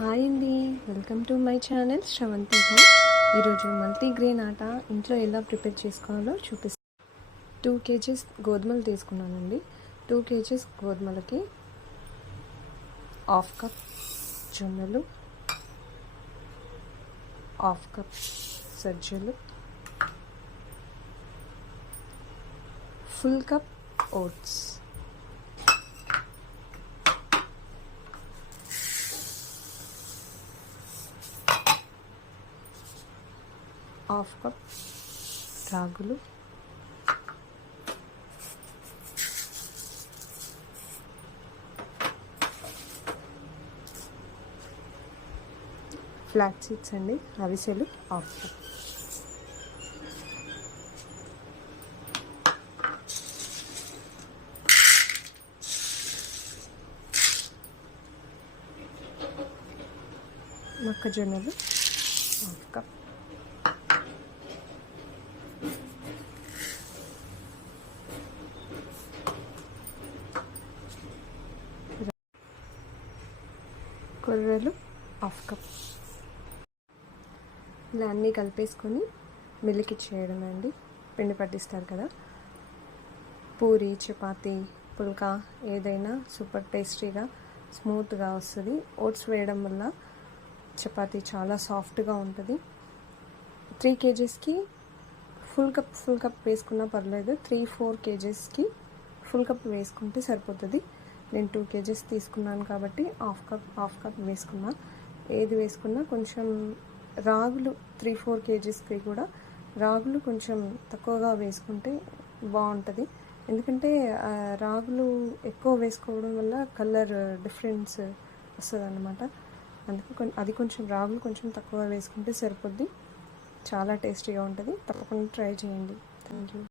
Hi అండి, welcome to my channel Sravanthi home. ఈరోజు multigrain ఆట ఇంట్లో ఎలా ప్రిపేర్ చేసుకోవాలో చూపిస్తాను. 2 kgs గోధుమలు తీసుకున్నానండి. 2 kgs గోధుమలకి 1/2 కప్ జొన్నలు, 1/2 కప్ సజ్జలు, ఫుల్ కప్ ఓట్స్, 1/2 కప్ రాగులు, ఫ్లాక్ సీడ్స్ అండి, అవిసెలు 1/2 కప్, మొక్కజొన్నలు 1/2 కప్, కొర్రలు 1/2 కప్. ఇలా అన్నీ కలిపేసుకొని మిల్లుకి ఇచ్చేయడం అండి. పిండి పట్టిస్తారు కదా, పూరి, చపాతీ, పుల్కా ఏదైనా సూపర్ టేస్టీగా స్మూత్గా వస్తుంది. ఓట్స్ వేయడం వల్ల చపాతీ చాలా సాఫ్ట్గా ఉంటుంది. 3 kgsకి ఫుల్ కప్ వేసుకున్నా పర్లేదు. 3-4 kgsకి ఫుల్ కప్ వేసుకుంటే సరిపోతుంది. నేను 2 kgs తీసుకున్నాను కాబట్టి 1/2 కప్ వేసుకున్నా. ఏది వేసుకున్నా కొంచెం రాగులు 3-4 kgsకి కూడా రాగులు కొంచెం తక్కువగా వేసుకుంటే బాగుంటుంది. ఎందుకంటే రాగులు ఎక్కువ వేసుకోవడం వల్ల కలర్ డిఫరెన్స్ వస్తుంది అన్నమాట. అందుకే అది కొంచెం రాగులు కొంచెం తక్కువ వేసుకుంటే సరిపోద్ది. చాలా టేస్టీగా ఉంటుంది. తప్పకుండా ట్రై చేయండి. Thank you.